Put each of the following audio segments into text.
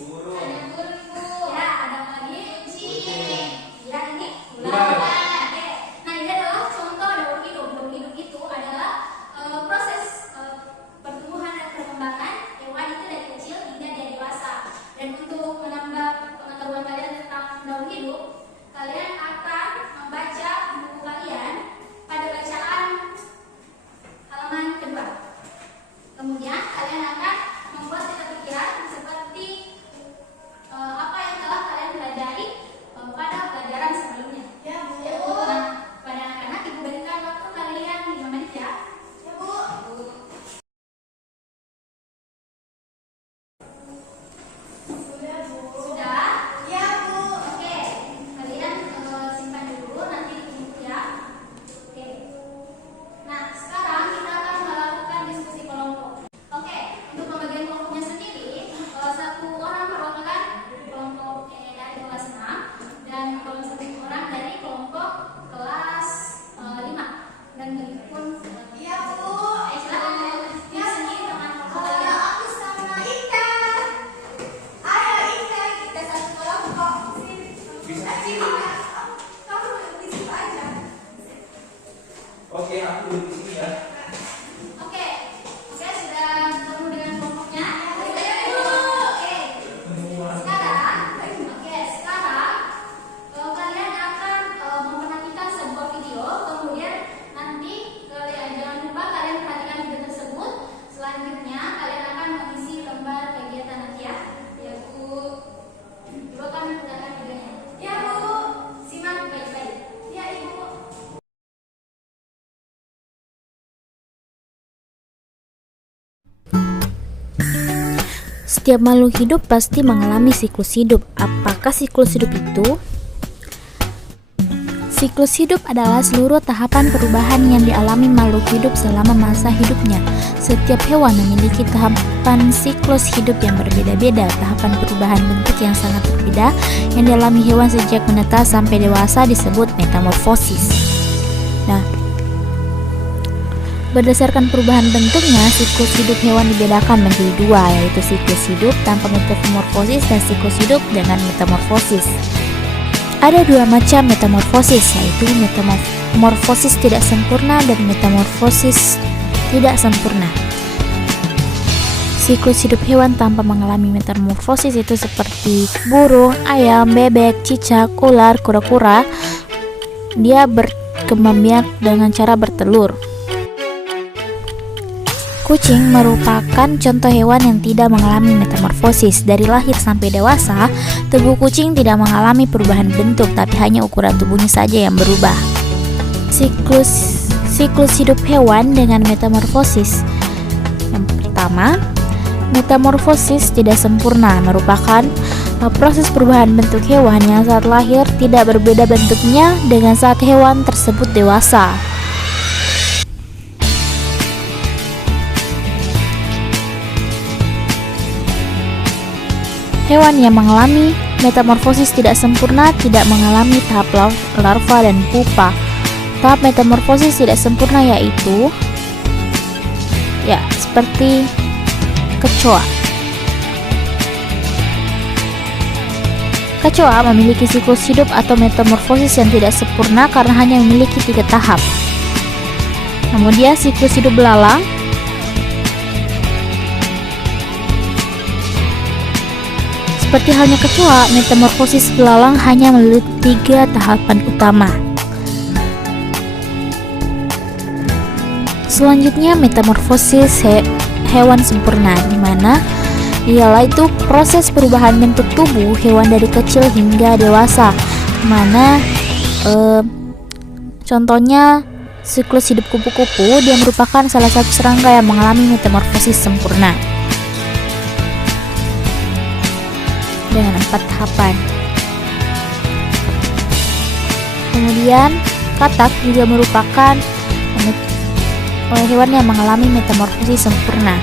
Burung. Ada burung. Ya, ada lagi kucing. Ya, ini Ular. ular. Oke. Nah, ini adalah contoh daur hidup. Daur hidup itu adalah proses pertumbuhan dan perkembangan hewan itu dari kecil hingga dia dewasa. Dan untuk menambah pengetahuan kalian tentang daur hidup, kalian akan membaca buku kalian pada bacaan halaman kedua. Kemudian kalian akan membuat pikiran seperti apa yang telah kalian pelajari pada pelajaran sebelumnya. Ya, Bu. Nah, pada anak-anak ibu berikan waktu kalian 5 menit ya. Ya, Bu. Sudah, Bu. Sudah? Ya, Bu. Oke. Kalian simpan dulu nanti di buku ya. Oke. Nah, sekarang kita akan melakukan diskusi kelompok. Oke, untuk pembagian kelompoknya sendiri, satu orang perwakilan kelompok dari kelas 6 dan satu orang dari kelompok kelas 5. Dan begitupun Iya, Bu. silakan Ya, sendiri dengan kelompok Kalau kalian. aku sama Ika. Ayo, Ika, kita satu kelompok. Sini. Bisa. Sini, Ika. Kamu di situ aja. Oke, aku duduk di sini ya. Oke, sudah ketemu dengan kelompoknya. Oke. Sekarang kalian akan memperhatikan sebuah video, kemudian nanti jangan lupa kalian perhatikan video tersebut. Selanjutnya kalian akan mengisi lembar kegiatan nanti ya. Ya, Bu. Ibu akan menggunakan videonya. Ya, Bu. Simak baik-baik. Ya, Ibu. Setiap makhluk hidup pasti mengalami siklus hidup. Apakah siklus hidup itu? Siklus hidup adalah seluruh tahapan perubahan yang dialami makhluk hidup selama masa hidupnya. Setiap hewan memiliki tahapan siklus hidup yang berbeda-beda. Tahapan perubahan bentuk yang sangat berbeda yang dialami hewan sejak menetas sampai dewasa disebut metamorfosis. Nah, berdasarkan perubahan bentuknya, siklus hidup hewan dibedakan menjadi dua, yaitu siklus hidup tanpa metamorfosis dan siklus hidup dengan metamorfosis. Ada dua macam metamorfosis, yaitu metamorfosis tidak sempurna dan metamorfosis tidak sempurna. Siklus hidup hewan tanpa mengalami metamorfosis itu seperti burung, ayam, bebek, cicak, ular, kura-kura. Dia berkembang biak dengan cara bertelur. Kucing merupakan contoh hewan yang tidak mengalami metamorfosis. Dari lahir sampai dewasa, tubuh kucing tidak mengalami perubahan bentuk, tapi hanya ukuran tubuhnya saja yang berubah. Siklus hidup hewan dengan metamorfosis. Yang pertama, metamorfosis tidak sempurna merupakan proses perubahan bentuk hewan yang saat lahir tidak berbeda bentuknya dengan saat hewan tersebut dewasa. Hewan yang mengalami metamorfosis tidak sempurna tidak mengalami tahap larva dan pupa. Tahap metamorfosis tidak sempurna yaitu seperti kecoa. Kecoa memiliki siklus hidup atau metamorfosis yang tidak sempurna karena hanya memiliki 3 tahap. Kemudian siklus hidup belalang seperti halnya kecoa, metamorfosis belalang hanya melalui 3 tahapan utama. Selanjutnya metamorfosis hewan sempurna, di mana ialah itu proses perubahan bentuk tubuh hewan dari kecil hingga dewasa. Mana contohnya siklus hidup kupu-kupu, dia merupakan salah satu serangga yang mengalami metamorfosis sempurna dengan 4 tahapan. Kemudian katak juga merupakan hewan yang mengalami metamorfosis sempurna.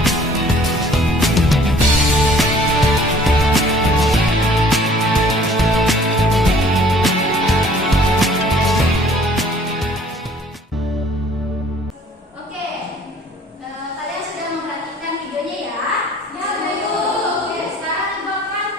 Kalian sudah memperhatikan videonya ya? Ya, Bu. Oke, sekarang Ibu akan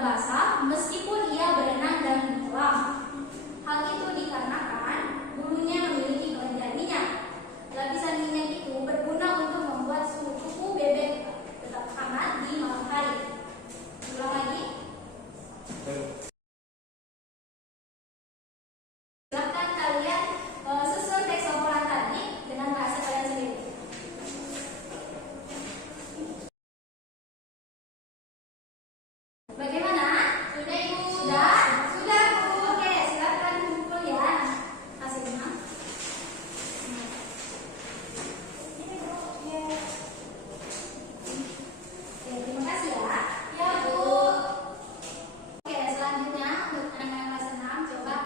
basah meskipun ia berenang dalam kolam. Hal itu dikarenakan bulunya memiliki kelenjar minyak. Lapisan minyak itu berguna untuk membuat suhu kuku bebek tetap hangat di malam hari. Ulang lagi. Silakan kalian susun teks laporan tadi dengan bahasa kalian sendiri. Bagaimana? Sudah Ibu? Sudah? Sudah Bu. Oke, silakan kumpul ya hasilnya. Oke, terima kasih ya. Ya Bu. Oke, selanjutnya untuk anak-anak kelas 6, coba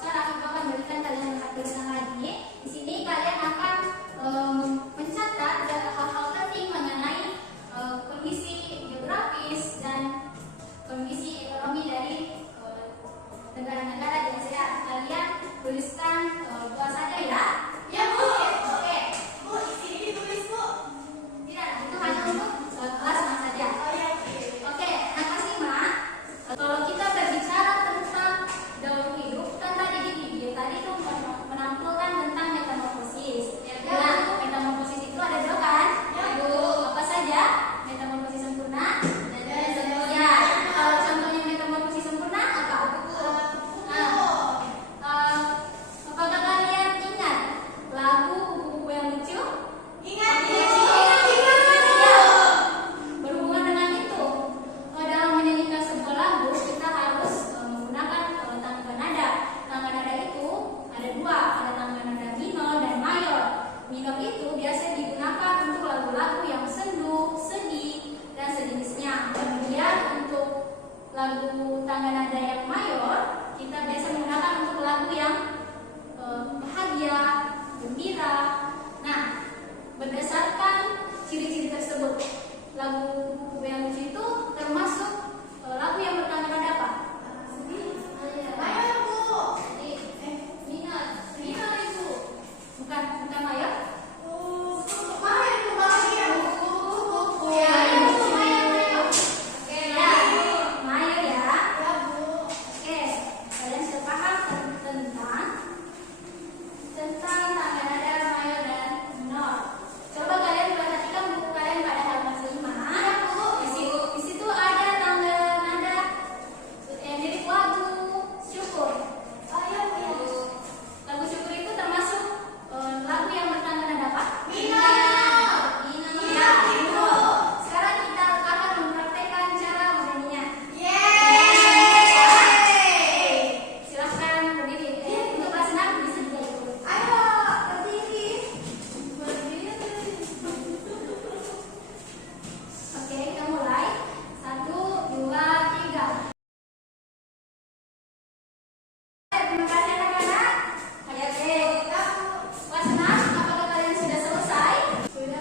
sekarang Ibu akan berikan kalian hasilnya lagi. Di sini kalian akan mencatat hal-hal penting mengenai kondisi geografis dan kondisi ekonomi dari negara-negara di ASEAN. Kalian tuliskan dua saja ya. Ya Bu. Oke. Bu, di sini ditulis Bu. Tidak, itu hanya untuk kelas 6 saja. Oh ya. Oke, anak kelas 5, kalau kita berbicara tentang daur hidup, kan tadi di video tadi itu menampilkan tentang metamorfosis. Nah, metamorfosis itu ada dua kan? Ya Bu. Apa saja? Metamorfosis sempurna dan sempurna. Kalau contohnya metamorfosis sempurna apa? Apakah kalian ingat lagu Kupu-Kupu yang lucu? Ingat Bu. Ya, berhubungan dengan itu, dalam menyanyikan sebuah lagu kita harus menggunakan tangga nada. Tangga nada itu ada dua, ada tangga nada minor dan mayor. Minor itu biasa digunakan untuk lagu-lagu yang sendu, sedih, dan sejenisnya. Kemudian untuk lagu tangga nada yang mayor, kita biasa menggunakan untuk lagu yang bahagia, gembira. Nah, berdasarkan ciri-ciri tersebut, lagu Kupu-Kupu yang lucu itu termasuk lagu yang bertangga nada apa? Mayor Bu. Minor. Minor itu bukan mayor. Mayor Bu, bahagia Bu. Kupu-kupu. Ya, Mayor. mayor. Oke, ya. Mayor ya. Ya Bu. Oke, kalian sudah paham tentang tangga nada mayor dan minor. Coba kalian perhatikan buku kalian pada halaman 5. Ya Bu. Di situ ada tangga nada yang mirip lagu syukur. Oh ya Bu. Ya Bu. Lagu syukur itu termasuk lagu yang bertangga nada apa? Minor. Minor. Iya, Bu. Sekarang kita akan mempraktekkan cara menyanyinya. Yeay. Silahkan berdiri. Untuk kelas 6 bisa juga ikut. Ayo, berdiri. Oke, kita mulai. 1, 2, 3. Terima kasih anak-anak. Oke, kelas 6, apakah kalian sudah selesai? Sudah.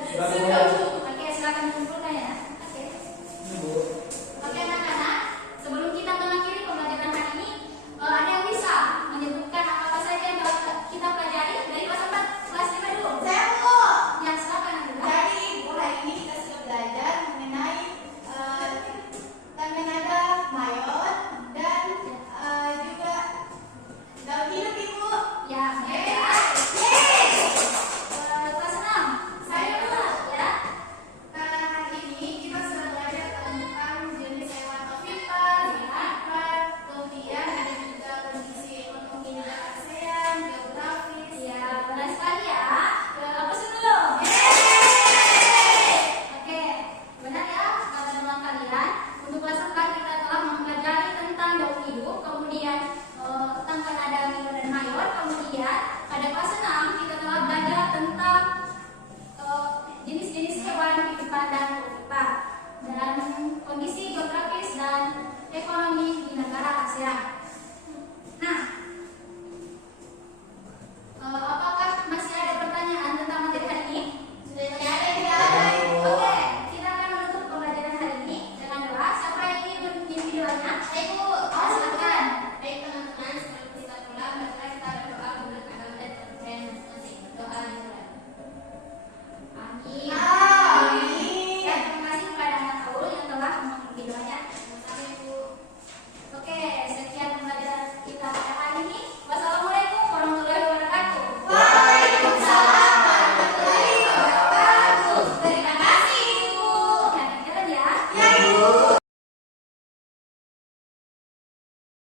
Oke, silakan kumpulkan ya. Oke. Oke anak-anak, sebelum kita mengakhiri pembelajaran hari ini, ada yang bisa menyebutkan apa saja yang kita pelajari dari kelas 4, kelas 5 dulu? Saya Bu. Ya, silakan Anda. Jadi Bu, hari ini kita sudah belajar mengenai tangga nada mayor dan juga daur hidup Ibu. Ya, ya. Kelas 6. Saya Bu. Ya. Hari ini kita sudah belajar tentang jenis hewan ovipar, binatang, kemudian ada juga kondisi ekonomi negara ASEAN, geografis. Ya, benar sekali ya. Apa sih dulu? Oke, benar ya teman-teman kalian. Untuk kelas 4 kita telah mempelajari tentang daur hidup, kemudian tangga nada minor dan mayor. Kemudian pada kelas 6 kita telah belajar tentang jenis-jenis hewan kehidupan dan ovipar dan kondisi geografis dan ekonomi di negara ASEAN.